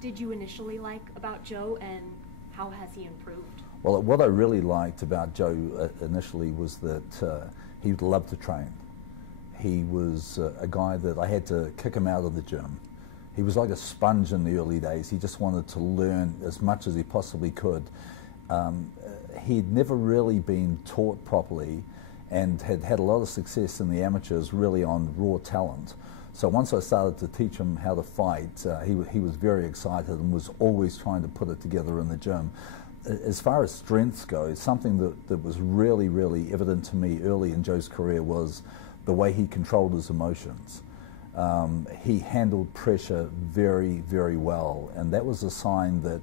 did you initially like about Joe, and how has he improved? Well, what I really liked about Joe initially was that he loved to train. He was a guy that I had to kick him out of the gym. He was like a sponge in the early days. He just wanted to learn as much as he possibly could. He'd never really been taught properly and had had a lot of success in the amateurs really on raw talent. So once I started to teach him how to fight, he was very excited and was always trying to put it together in the gym. As far as strengths go, something that was really, really evident to me early in Joe's career was the way he controlled his emotions. He handled pressure very, very well, and that was a sign that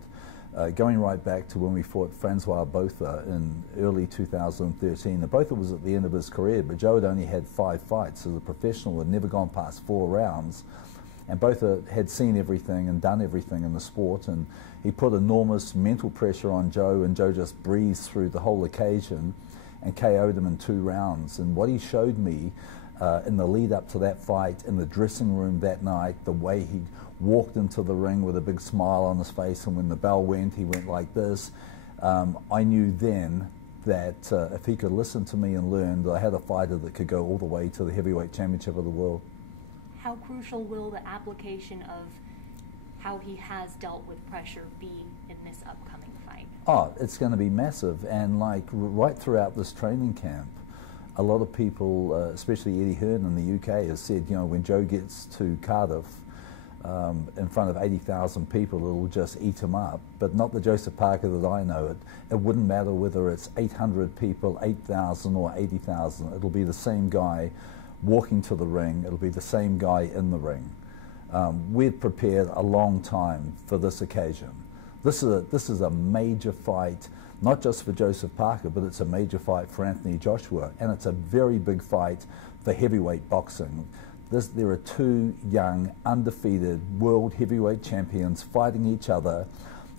going right back to when we fought Francois Botha in early 2013, and Botha was at the end of his career, but Joe had only had 5 fights as a professional, had never gone past 4 rounds, and Botha had seen everything and done everything in the sport, and he put enormous mental pressure on Joe, and Joe just breezed through the whole occasion and KO'd him in 2 rounds. And what he showed me in the lead up to that fight, in the dressing room that night, the way he walked into the ring with a big smile on his face, and when the bell went, he went like this. I knew then that if he could listen to me and learn, that I had a fighter that could go all the way to the heavyweight championship of the world. How crucial will the application of how he has dealt with pressure be in this upcoming fight? Oh, it's going to be massive, and like right throughout this training camp, a lot of people, especially Eddie Hearn in the UK, has said, you know, when Joe gets to Cardiff in front of 80,000 people, it'll just eat him up. But not the Joseph Parker that I know. It wouldn't matter whether it's 800 people, 8,000 or 80,000. It'll be the same guy walking to the ring. It'll be the same guy in the ring. We've prepared a long time for this occasion. This is a major fight, not just for Joseph Parker, but it's a major fight for Anthony Joshua, and it's a very big fight for heavyweight boxing. There are 2 young, undefeated world heavyweight champions fighting each other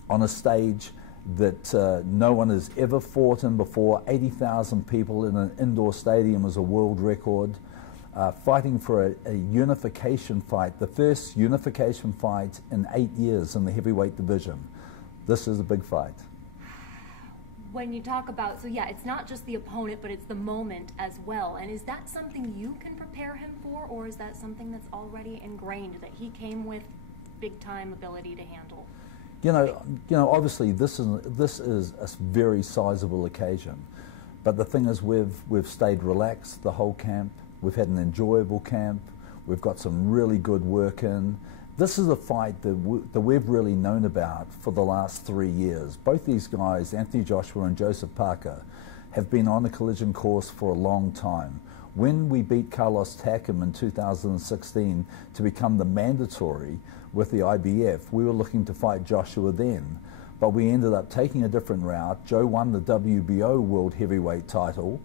on a stage that no one has ever fought in before. 80,000 people in an indoor stadium is a world record. Fighting for a unification fight, the first unification fight in 8 years in the heavyweight division. This is a big fight. When you talk about, so yeah, it's not just the opponent, but it's the moment as well. And is that something you can prepare him for, or is that something that's already ingrained, that he came with big-time ability to handle? You know, obviously this is a very sizable occasion, but the thing is, we've stayed relaxed the whole camp. We've had an enjoyable camp. We've got some really good work in. This is a fight that we've really known about for the last 3 years. Both these guys, Anthony Joshua and Joseph Parker, have been on the collision course for a long time. When we beat Carlos Takam in 2016 to become the mandatory with the IBF, we were looking to fight Joshua then, but we ended up taking a different route. Joe won the WBO World Heavyweight title,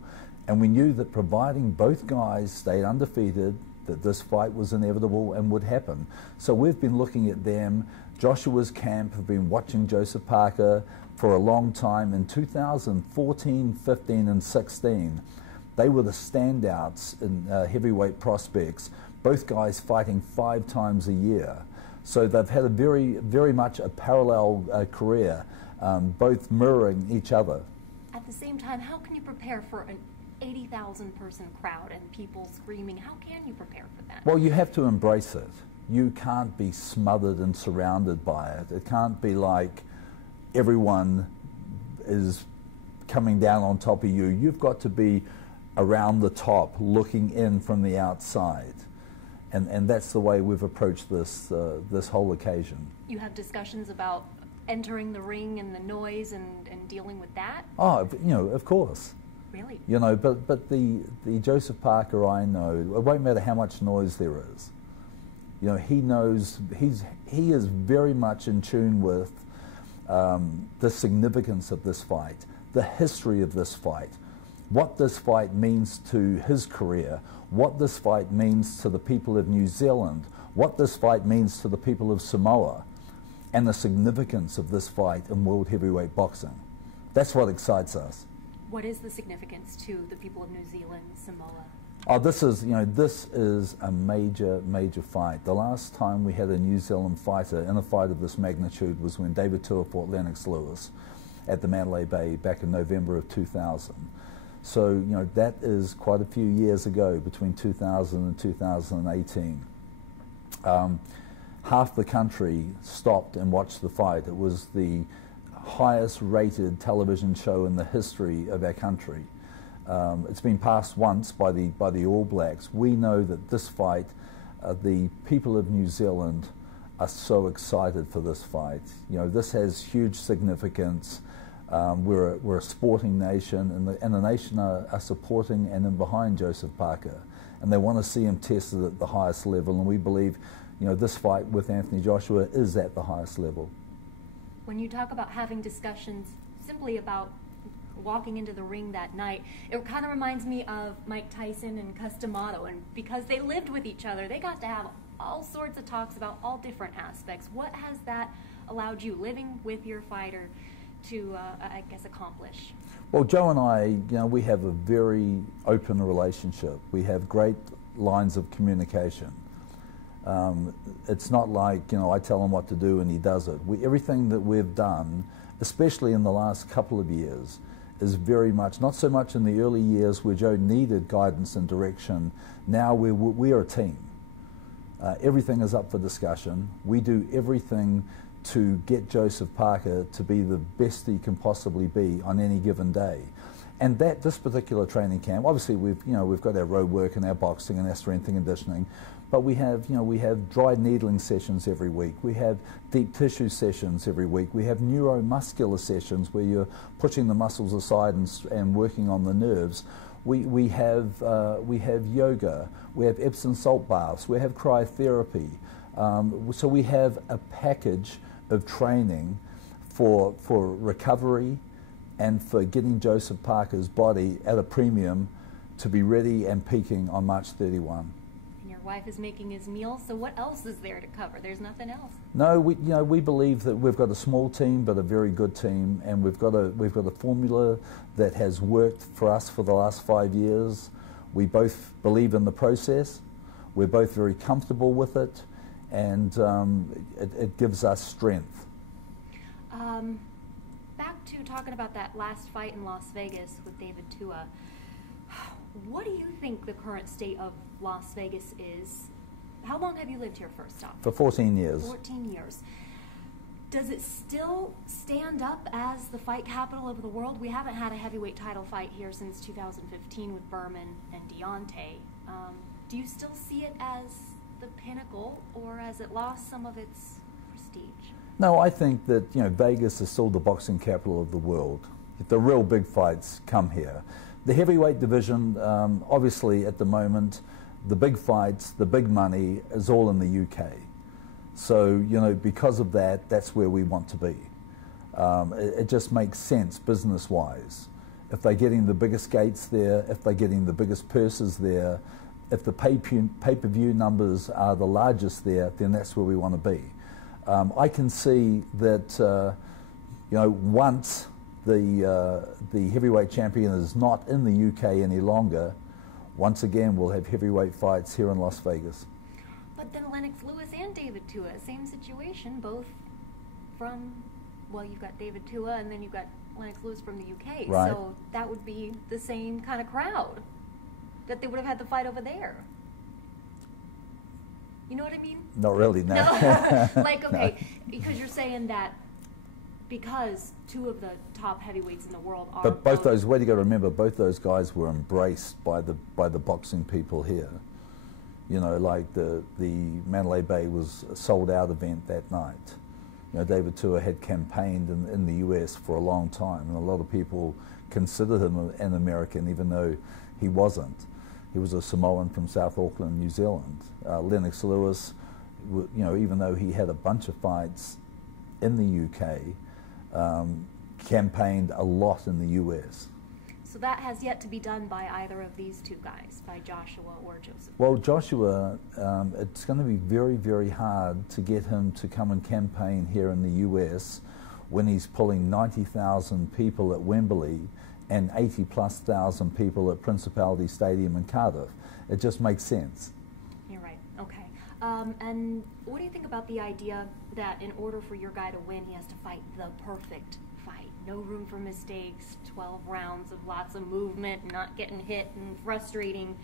and we knew that providing both guys stayed undefeated, that this fight was inevitable and would happen. So we've been looking at them. Joshua's camp have been watching Joseph Parker for a long time. In 2014, 15 and 16, they were the standouts in heavyweight prospects, both guys fighting 5 times a year. So they've had a very, very much a parallel career, both mirroring each other. At the same time, how can you prepare for an 80,000 person crowd and people screaming? How can you prepare for that? Well, you have to embrace it. You can't be smothered and surrounded by it. It can't be like everyone is coming down on top of you. You've got to be around the top, looking in from the outside. And that's the way we've approached this whole occasion. You have discussions about entering the ring and the noise and dealing with that? Oh, you know, of course. Really? You know, but the Joseph Parker I know, it won't matter how much noise there is. You know, he knows, he is very much in tune with the significance of this fight, the history of this fight, what this fight means to his career, what this fight means to the people of New Zealand, what this fight means to the people of Samoa, and the significance of this fight in world heavyweight boxing. That's what excites us. What is the significance to the people of New Zealand, Samoa? Oh, this is, this is a major, major fight. The last time we had a New Zealand fighter in a fight of this magnitude was when David Tua fought Lennox Lewis at the Mandalay Bay back in November of 2000. So, that is quite a few years ago, between 2000 and 2018. Half the country stopped and watched the fight. It was the highest rated television show in the history of our country. It's been passed once by the All Blacks. We know that this fight, the people of New Zealand are so excited for this fight. This has huge significance. We're a sporting nation, and the nation are supporting and in behind Joseph Parker, and they want to see him tested at the highest level. And we believe, this fight with Anthony Joshua is at the highest level. When you talk about having discussions simply about walking into the ring that night, it kind of reminds me of Mike Tyson and Cus D'Amato, and because they lived with each other, they got to have all sorts of talks about all different aspects. What has that allowed you, living with your fighter, to, I guess, accomplish? Well, Joe and I, we have a very open relationship. We have great lines of communication. It's not like, I tell him what to do and he does it. Everything that we've done, especially in the last couple of years, is very much, not so much in the early years where Joe needed guidance and direction. Now we're a team. Everything is up for discussion. We do everything to get Joseph Parker to be the best he can possibly be on any given day. And this particular training camp, obviously we've got our road work and our boxing and our strength and conditioning, but we have dry needling sessions every week. We have deep tissue sessions every week. We have neuromuscular sessions where you're pushing the muscles aside and working on the nerves. We have yoga. We have Epsom salt baths. We have cryotherapy. So we have a package of training for recovery and for getting Joseph Parker's body at a premium to be ready and peaking on March 31. And your wife is making his meals, so what else is there to cover? There's nothing else. No, we believe that we've got a small team but a very good team, and we've got a formula that has worked for us for the last 5 years. We both believe in the process. We're both very comfortable with it, and it gives us strength. Back to talking about that last fight in Las Vegas with David Tua. What do you think the current state of Las Vegas is? How long have you lived here, first off? For 14 years. 14 years. Does it still stand up as the fight capital of the world? We haven't had a heavyweight title fight here since 2015 with Berman and Deontay. Do you still see it as the pinnacle, or has it lost some of its prestige? No, I think that Vegas is still the boxing capital of the world. The real big fights come here. The heavyweight division, obviously at the moment, the big fights, the big money is all in the UK. So because of that, that's where we want to be. It just makes sense business-wise. If they're getting the biggest gates there, if they're getting the biggest purses there, if the pay-per-view numbers are the largest there, then that's where we want to be. I can see that once the heavyweight champion is not in the UK any longer, once again we'll have heavyweight fights here in Las Vegas. But then Lennox Lewis and David Tua, same situation, both from, well, you've got David Tua and then you've got Lennox Lewis from the UK. Right. So that would be the same kind of crowd that they would have had the fight over there. You know what I mean? Not really, no. Like, okay, No. because you're saying that because two of the top heavyweights in the world are... But both those, what you got to remember, both those guys were embraced by the boxing people here. Like the Mandalay Bay was a sold-out event that night. David Tua had campaigned in the US for a long time, and a lot of people considered him an American, even though he wasn't. He was a Samoan from South Auckland, New Zealand. Lennox Lewis, even though he had a bunch of fights in the UK, campaigned a lot in the US. So that has yet to be done by either of these two guys, by Joshua or Joseph? Well, Joshua, it's going to be very, very hard to get him to come and campaign here in the US when he's pulling 90,000 people at Wembley and 80+ thousand people at Principality Stadium in Cardiff. It just makes sense. You're right. Okay. And what do you think about the idea that in order for your guy to win, he has to fight the perfect fight? No room for mistakes, 12 rounds of lots of movement, not getting hit, and frustrating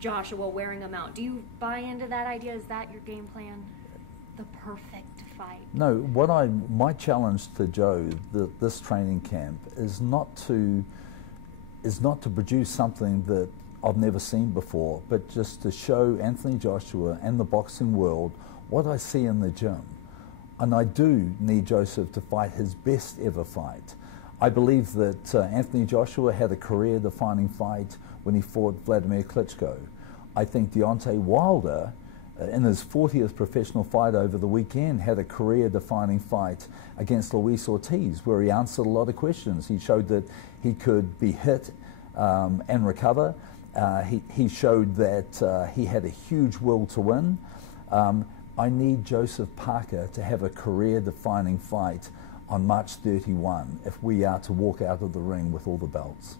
Joshua wearing him out. Do you buy into that idea? Is that your game plan? The perfect fight? No, my challenge to Joe this training camp is not to produce something that I've never seen before, but just to show Anthony Joshua and the boxing world what I see in the gym. And I do need Joseph to fight his best ever fight. I believe that Anthony Joshua had a career-defining fight when he fought Vladimir Klitschko. I think Deontay Wilder, in his 40th professional fight over the weekend, had a career-defining fight against Luis Ortiz, where he answered a lot of questions. He showed that he could be hit and recover. He showed that he had a huge will to win. I need Joseph Parker to have a career-defining fight on March 31 if we are to walk out of the ring with all the belts.